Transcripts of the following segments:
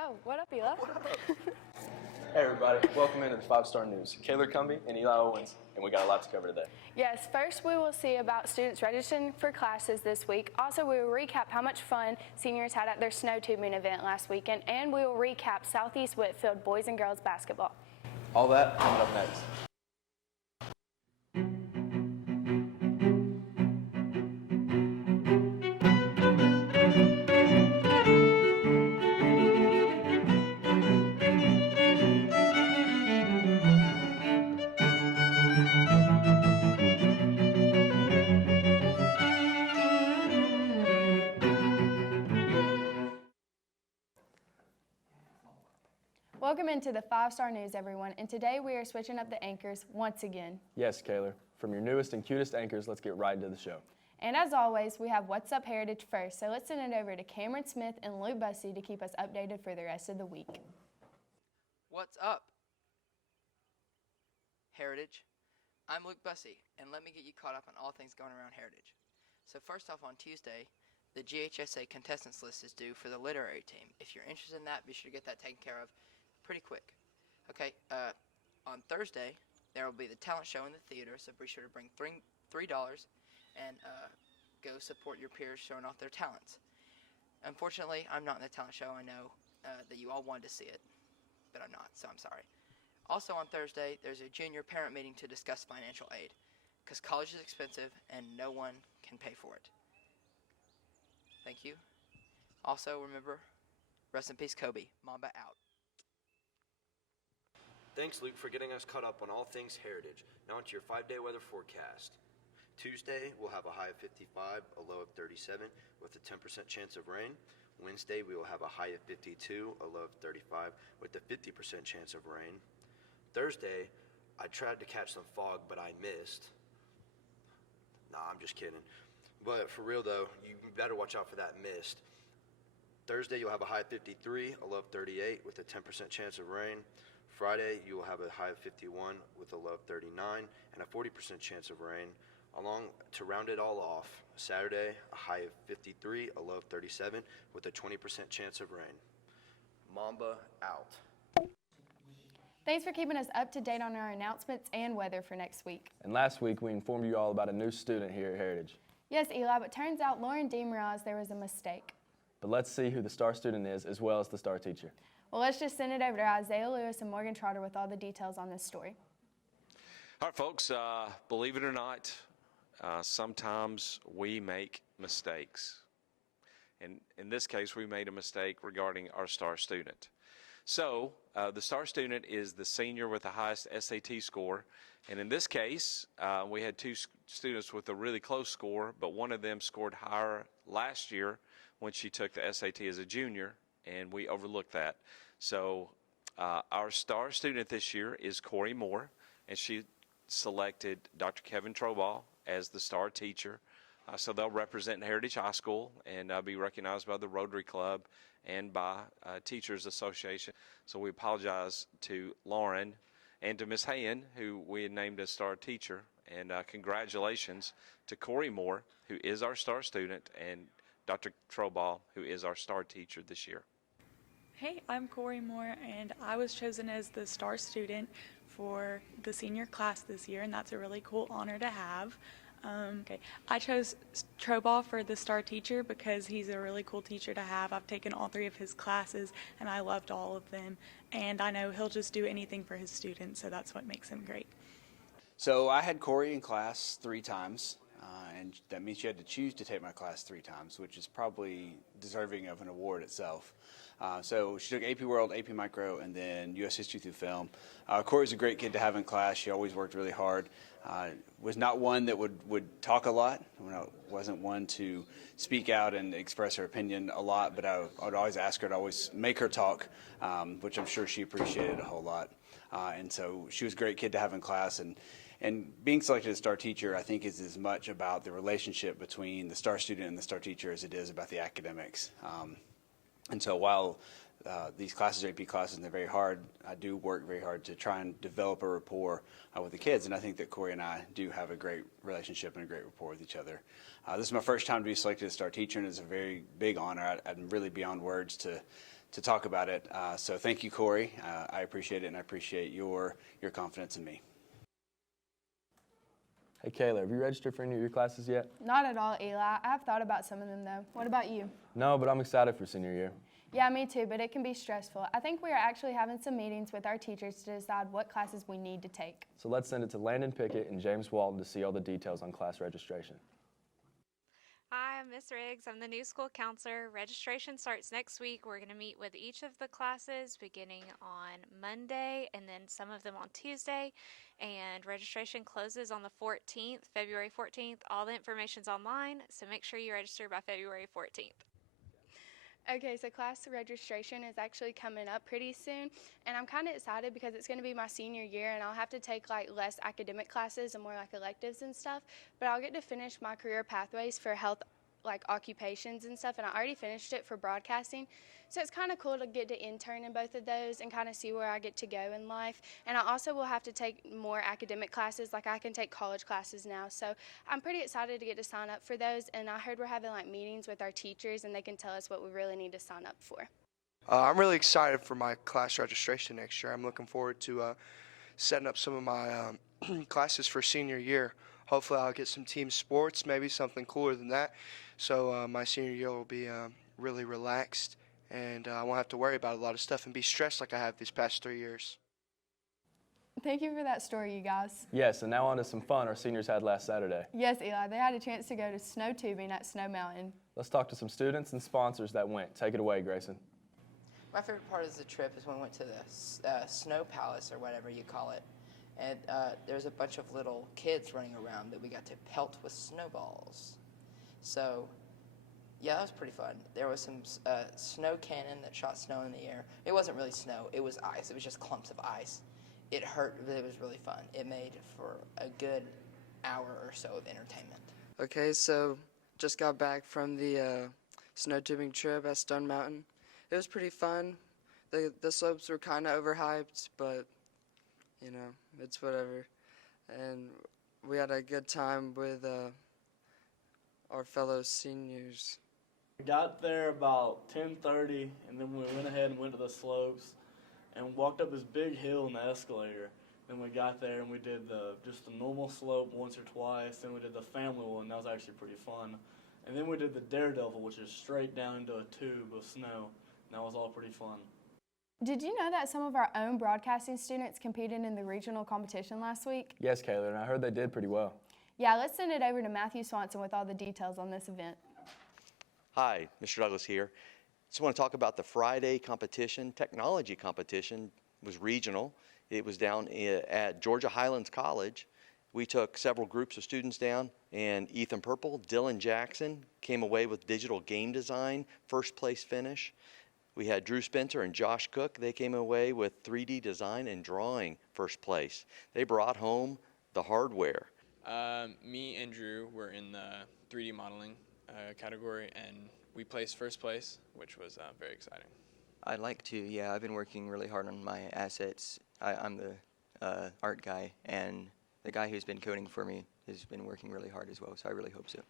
Oh, what up, Ela? Hey everybody, welcome into the 5-Star News. Kayla Cumbie and Eli Owens, and we got a lot to cover today. Yes, first we will see about students registering for classes this week. Also, we will recap how much fun seniors had at their snow tubing event last weekend, and we will recap Southeast Whitfield boys and girls basketball. All that coming up next. Welcome into the 5-Star News, everyone, and today we are switching up the anchors once again. Yes, Kayla. From your newest and cutest anchors, let's get right into the show. And as always, we have What's Up Heritage first, so let's send it over to Cameron Smith and Luke Bussey to keep us updated for the rest of the week. What's up, Heritage? I'm Luke Bussey, and let me get you caught up on all things going around Heritage. So first off, on Tuesday, the GHSA contestants list is due for the literary team. If you're interested in that, be sure to get that taken care of pretty quick. Okay, on Thursday, there will be the talent show in the theater, so be sure to bring $3 and go support your peers showing off their talents. Unfortunately, I'm not in the talent show. I know that you all wanted to see it, but I'm not, so I'm sorry. Also on Thursday, there's a junior parent meeting to discuss financial aid, because college is expensive and no one can pay for it. Thank you. Also, remember, rest in peace, Kobe. Mamba out. Thanks, Luke, for getting us caught up on all things Heritage. Now onto your 5-day weather forecast. Tuesday, we'll have a high of 55, a low of 37, with a 10% chance of rain. Wednesday, we will have a high of 52, a low of 35, with a 50% chance of rain. Thursday, I tried to catch some fog, but I missed. Nah, I'm just kidding. But for real, though, you better watch out for that mist. Thursday, you'll have a high of 53, a low of 38, with a 10% chance of rain. Friday, you will have a high of 51 with a low of 39 and a 40% chance of rain. Along to round it all off, Saturday, a high of 53, a low of 37 with a 20% chance of rain. Mamba out. Thanks for keeping us up to date on our announcements and weather for next week. And last week, we informed you all about a new student here at Heritage. Yes, Eli, but turns out Lauren deemed there was a mistake. But let's see who the star student is, as well as the star teacher. Well, let's just send it over to Isaiah Lewis and Morgan Trotter with all the details on this story. All right, folks, believe it or not, sometimes we make mistakes. And in this case, we made a mistake regarding our star student. So the star student is the senior with the highest SAT score. And in this case, we had two students with a really close score, but one of them scored higher last year when she took the SAT as a junior, and we overlooked that. So our star student this year is Corey Moore, and she selected Dr. Kevin Troball as the star teacher. So they'll represent Heritage High School and be recognized by the Rotary Club and by Teachers Association. So we apologize to Lauren and to Ms. Hayen, who we had named as star teacher. And congratulations to Corey Moore, who is our star student, and Dr. Troball, who is our star teacher this year. Hey, I'm Corey Moore, and I was chosen as the star student for the senior class this year, and that's a really cool honor to have. I chose Troball for the star teacher because he's a really cool teacher to have. I've taken all 3 of his classes, and I loved all of them, and I know he'll just do anything for his students, so that's what makes him great. So I had Corey in class 3 times, and that means you had to choose to take my class 3 times, which is probably deserving of an award itself. So she took AP World, AP Micro, and then U.S. History through film. Corey's a great kid to have in class. She always worked really hard. Was not one that would talk a lot. Wasn't one to speak out and express her opinion a lot, but I would always ask her to always make her talk, which I'm sure she appreciated a whole lot. And so she was a great kid to have in class. And being selected as star teacher, I think, is as much about the relationship between the star student and the star teacher as it is about the academics. And so while these classes are AP classes and they're very hard, I do work very hard to try and develop a rapport with the kids. And I think that Corey and I do have a great relationship and a great rapport with each other. This is my first time to be selected as star teacher, and it's a very big honor. I'm really beyond words to to talk about it. So thank you, Corey. I appreciate it, and I appreciate your confidence in me. Hey, Kayla, have you registered for any of your classes yet? Not at all, Eli. I have thought about some of them, though. What about you? No, but I'm excited for senior year. Yeah, me too, but it can be stressful. I think we are actually having some meetings with our teachers to decide what classes we need to take. So let's send it to Landon Pickett and James Walton to see all the details on class registration. Hi, I'm Miss Riggs. I'm the new school counselor. Registration starts next week. We're going to meet with each of the classes beginning on Monday and then some of them on Tuesday. And registration closes on the 14th, February 14th. All the information's online, so make sure you register by February 14th. Okay, so class registration is actually coming up pretty soon, and I'm kind of excited because it's going to be my senior year, and I'll have to take like less academic classes and more like electives and stuff, but I'll get to finish my career pathways for health like occupations and stuff, and I already finished it for broadcasting, so it's kind of cool to get to intern in both of those and kind of see where I get to go in life. And I also will have to take more academic classes, like I can take college classes now, so I'm pretty excited to get to sign up for those. And I heard we're having like meetings with our teachers and they can tell us what we really need to sign up for. I'm really excited for my class registration next year. I'm looking forward to setting up some of my classes for senior year. Hopefully I'll get some team sports, maybe something cooler than that. So my senior year will be really relaxed, and I won't have to worry about a lot of stuff and be stressed like I have these past 3 years. Thank you for that story, you guys. Yes, and now on to some fun our seniors had last Saturday. Yes, Eli, they had a chance to go to snow tubing at Snow Mountain. Let's talk to some students and sponsors that went. Take it away, Grayson. My favorite part of the trip is when we went to the Snow Palace, or whatever you call it. And there's a bunch of little kids running around that we got to pelt with snowballs. So, yeah, that was pretty fun. There was some snow cannon that shot snow in the air. It wasn't really snow, it was ice. It was just clumps of ice. It hurt, but it was really fun. It made for a good hour or so of entertainment. Okay, so just got back from the snow tubing trip at Stone Mountain. It was pretty fun. The slopes were kind of overhyped, but, you know, it's whatever. And we had a good time with our fellow seniors. We got there about 10:30, and then we went ahead and went to the slopes and walked up this big hill in the escalator. Then we got there and we did just the normal slope once or twice. Then we did the family one. That was actually pretty fun. And then we did the Daredevil, which is straight down into a tube of snow. And that was all pretty fun. Did you know that some of our own broadcasting students competed in the regional competition last week? Yes, Kayla, and I heard they did pretty well. Yeah, let's send it over to Matthew Swanson with all the details on this event. Hi, Mr. Douglas here. Just want to talk about the Friday competition. Technology competition was regional. It was down at Georgia Highlands College. We took several groups of students down, and Ethan Purple, Dylan Jackson came away with digital game design, first place finish. We had Drew Spencer and Josh Cook. They came away with 3D design and drawing, first place. They brought home the hardware. Me and Drew were in the 3D modeling category, and we placed first place, which was very exciting. I'd like to, yeah. I've been working really hard on my assets. I'm the art guy, and the guy who's been coding for me has been working really hard as well, so I really hope so.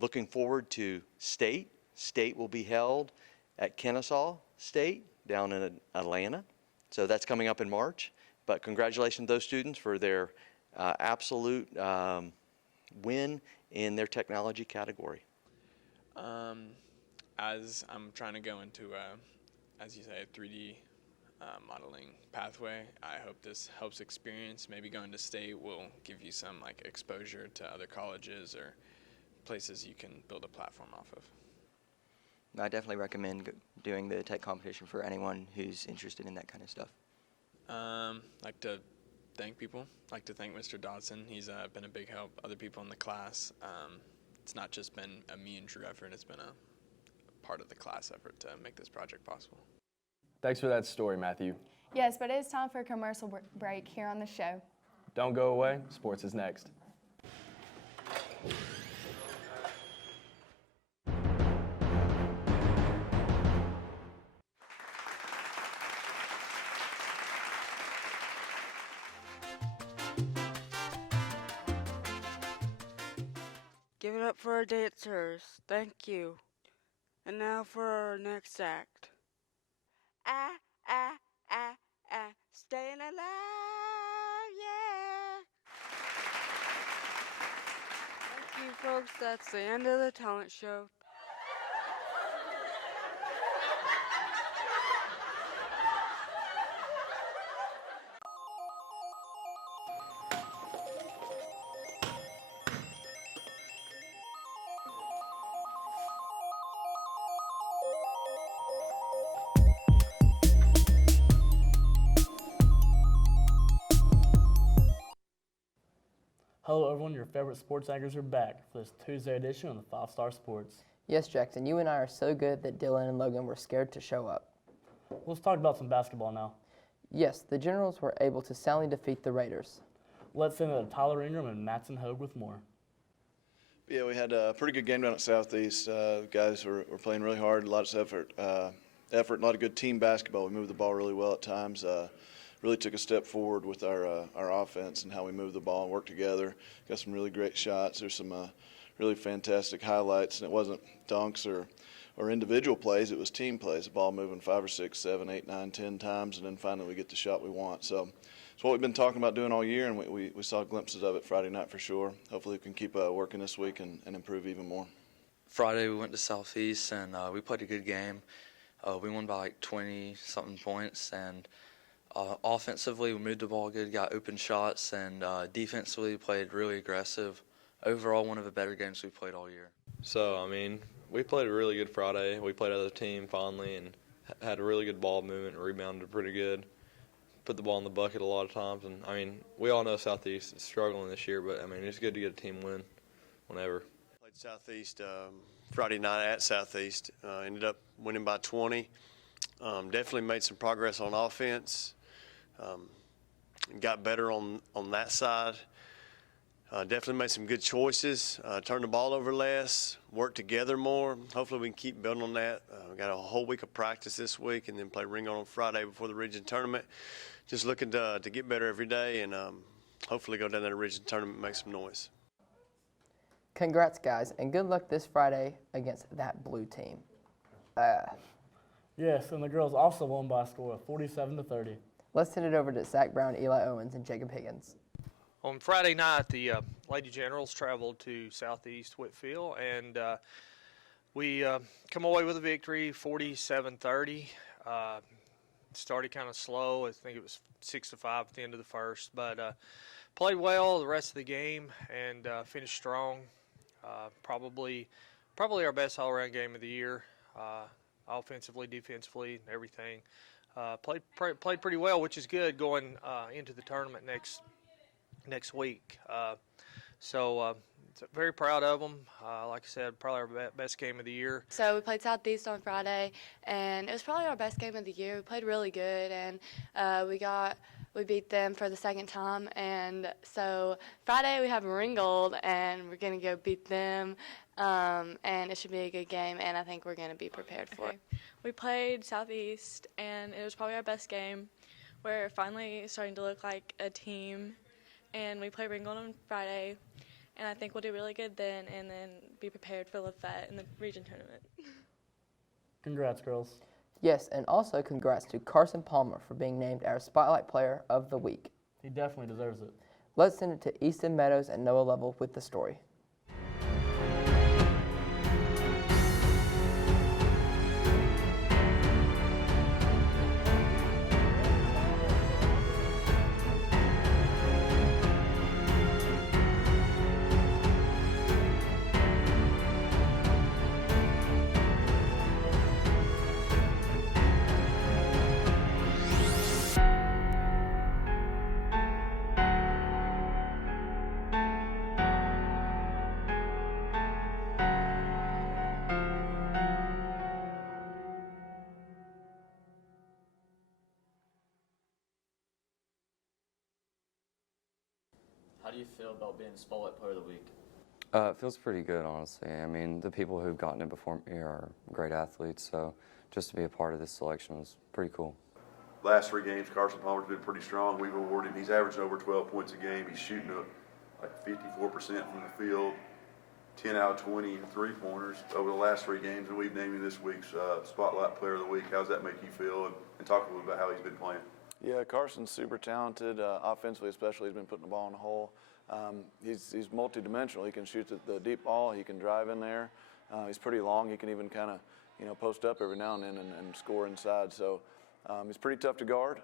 Looking forward to state. State will be held at Kennesaw State down in Atlanta. So that's coming up in March. But congratulations to those students for their absolute win in their technology category. As I'm trying to go into, as you say, a 3D modeling pathway, I hope this helps experience. Maybe going to state will give you some exposure to other colleges or places you can build a platform off of. I definitely recommend doing the tech competition for anyone who's interested in that kind of stuff. Like to thank people. Like to thank Mr. Dodson. He's been a big help. Other people in the class. It's not just been a me and Drew effort. It's been a part of the class effort to make this project possible. Thanks for that story, Matthew. Yes, but it is time for a commercial break here on the show. Don't go away. Sports is next. Give it up for our dancers. Thank you. And now for our next act. ah, ah, ah, ah, staying alive, yeah. Thank you, folks. That's the end of the talent show. Hello, everyone. Your favorite sports anchors are back for this Tuesday edition of the 5-Star Sports. Yes, Jackson, you and I are so good that Dylan and Logan were scared to show up. Let's talk about some basketball now. Yes, the Generals were able to soundly defeat the Raiders. Let's send it to Tyler Ingram and Matson Hogue with more. Yeah, we had a pretty good game down at Southeast. Guys were playing really hard, lots of effort, a lot of good team basketball. We moved the ball really well at times. Really took a step forward with our offense and how we moved the ball and worked together. Got some really great shots. There's some really fantastic highlights, and it wasn't dunks or individual plays. It was team plays. The ball moving 5 or 6, 7, 8, 9, 10 times, and then finally we get the shot we want. So it's what we've been talking about doing all year, and we saw glimpses of it Friday night for sure. Hopefully we can keep working this week and improve even more. Friday we went to Southeast, and we played a good game. We won by like 20-something points, and offensively, we moved the ball good, got open shots, and defensively, we played really aggressive. Overall, one of the better games we played all year. So, I mean, we played a really good Friday. We played as a team finally and had a really good ball movement and rebounded pretty good. Put the ball in the bucket a lot of times. And, I mean, we all know Southeast is struggling this year, but, I mean, it's good to get a team win whenever. Played Southeast Friday night at Southeast. Ended up winning by 20. Definitely made some progress on offense. Got better on that side. Definitely made some good choices. Turned the ball over less. Worked together more. Hopefully we can keep building on that. We got a whole week of practice this week, and then play Ringo on Friday before the region tournament. Just looking to get better every day, and hopefully go down to the region tournament and make some noise. Congrats, guys, and good luck this Friday against that blue team. Yes, and the girls also won by a score of 47-30. Let's send it over to Zach Brown, Eli Owens, and Jacob Higgins. On Friday night, the Lady Generals traveled to Southeast Whitfield, and we come away with a victory, 47-30. Started kind of slow. I think it was 6-5 at the end of the first, but played well the rest of the game and finished strong. Probably our best all-around game of the year, offensively, defensively, everything. Played pretty well, which is good going into the tournament next week. So very proud of them. Like I said, probably our best game of the year. So we played Southeast on Friday, and it was probably our best game of the year. We played really good, and we beat them for the second time. And so Friday we have Ringgold, and we're going to go beat them, and it should be a good game, and I think we're going to be prepared for it. We played Southeast, and it was probably our best game. We're finally starting to look like a team, and we play Ringgold on Friday, and I think we'll do really good then, and then be prepared for Lafayette in the region tournament. Congrats, girls. Yes, and also congrats to Carson Palmer for being named our Spotlight Player of the Week. He definitely deserves it. Let's send it to Easton Meadows and Noah Lovell with the story. How do you feel about being Spotlight Player of the Week? It feels pretty good, honestly. I mean, the people who've gotten it before me are great athletes, so just to be a part of this selection was pretty cool. Last 3 games, Carson Palmer's been pretty strong. We've awarded him, he's averaging over 12 points a game. He's shooting up like 54% from the field. 10 out of 20 in three-pointers over the last 3 games, and we've named him this week's Spotlight Player of the Week. How does that make you feel? And talk a little about how he's been playing. Yeah, Carson's super talented, offensively especially. He's been putting the ball in the hole. He's multi-dimensional. He can shoot the deep ball. He can drive in there. He's pretty long. He can even kind of, post up every now and then and score inside. So he's pretty tough to guard.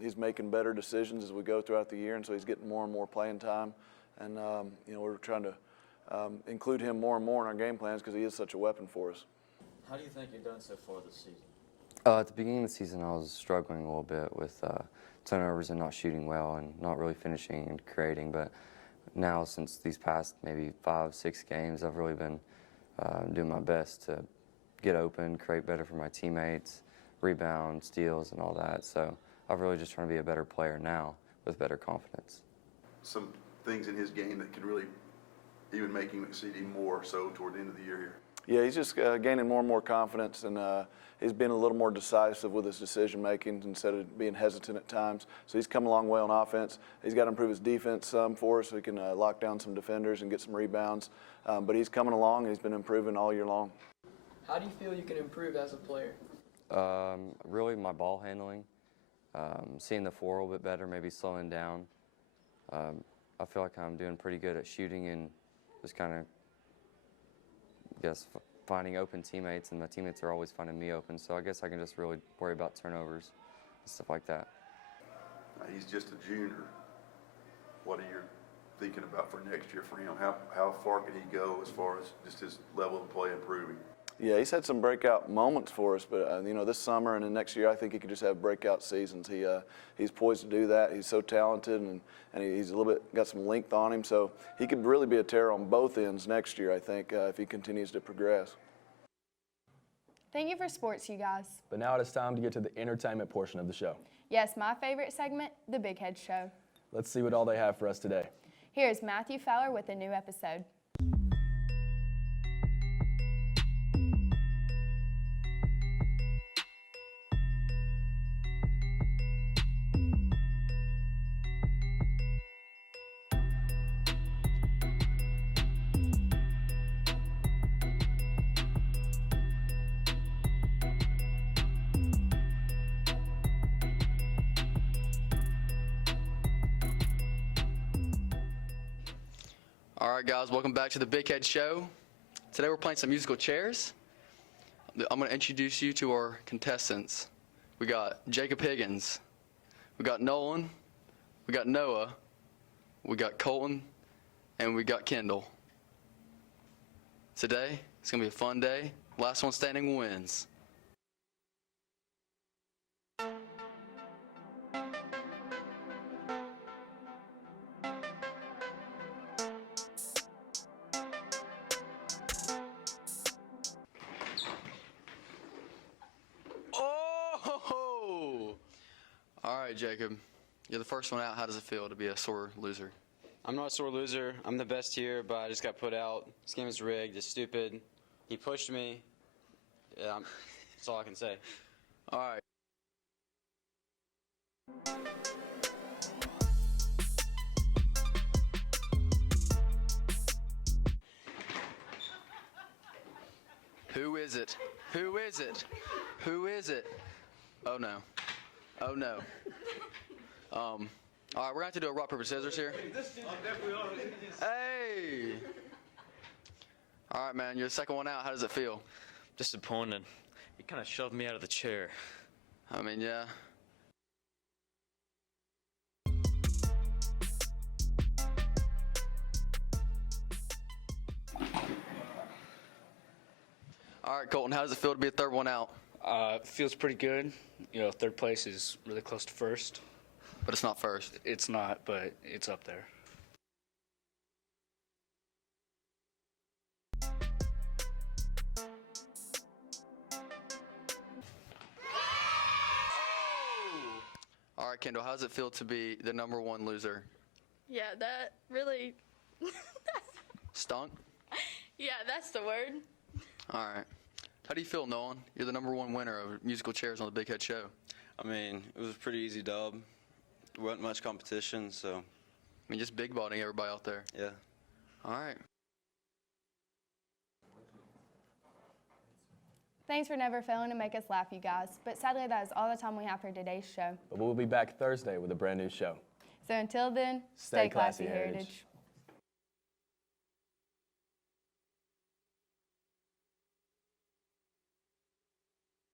He's making better decisions as we go throughout the year, and so he's getting more and more playing time. And we're trying to include him more and more in our game plans because he is such a weapon for us. How do you think you've done so far this season? At the beginning of the season, I was struggling a little bit with turnovers and not shooting well and not really finishing and creating. But now, since these past maybe 5-6 games, I've really been doing my best to get open, create better for my teammates, rebound, steals, and all that. So I'm really just trying to be a better player now with better confidence. Some things in his game that could really even make him exceed even more so toward the end of the year here. Yeah, he's just gaining more and more confidence, and he's been a little more decisive with his decision making instead of being hesitant at times. So he's come a long way on offense. He's got to improve his defense some for us so he can lock down some defenders and get some rebounds. But he's coming along, and he's been improving all year long. How do you feel you can improve as a player? Really my ball handling, seeing the floor a little bit better, maybe slowing down. I feel like I'm doing pretty good at shooting and just kind of, finding open teammates, and my teammates are always finding me open. So I guess I can just really worry about turnovers and stuff like that. He's just a junior. What are you thinking about for next year for him? How far can he go as far as just his level of play improving? Yeah, he's had some breakout moments for us, but this summer and then next year, I think he could just have breakout seasons. He's poised to do that. He's so talented, and he's a little bit got some length on him, so he could really be a terror on both ends next year, I think, if he continues to progress. Thank you for sports, you guys. But now it is time to get to the entertainment portion of the show. Yes, my favorite segment, the Big Head Show. Let's see what all they have for us today. Here's Matthew Fowler with a new episode. All right, guys, welcome back to the Big Head Show. Today we're playing some musical chairs. I'm going to introduce you to our contestants. We got Jacob Higgins, we got Nolan, we got Noah, we got Colton, and we got Kendall. Today, it's going to be a fun day. Last one standing wins. All right, Jacob, you're the first one out. How does it feel to be a sore loser? I'm not a sore loser. I'm the best here, but I just got put out. This game is rigged. It's stupid. He pushed me. Yeah, that's all I can say. All right. Who is it? Who is it? Who is it? Oh, no. Oh, no. All right, we're going to have to do a rock, paper, scissors here. Hey! All right, man, you're the second one out. How does it feel? Disappointed. He kind of shoved me out of the chair. I mean, yeah. All right, Colton, how does it feel to be a third one out? It feels pretty good. You know, third place is really close to first. But it's not first. It's not, but it's up there. All right, Kendall, how does it feel to be the number one loser? Yeah, that really. Stunk? Yeah, that's the word. All right. How do you feel, Nolan? You're the number one winner of musical chairs on the Big Head Show. I mean, it was a pretty easy dub. There wasn't much competition, so. I mean, just big bodying everybody out there. Yeah. All right. Thanks for never failing to make us laugh, you guys. But sadly, that is all the time we have for today's show. But we'll be back Thursday with a brand new show. So until then, stay classy, Heritage.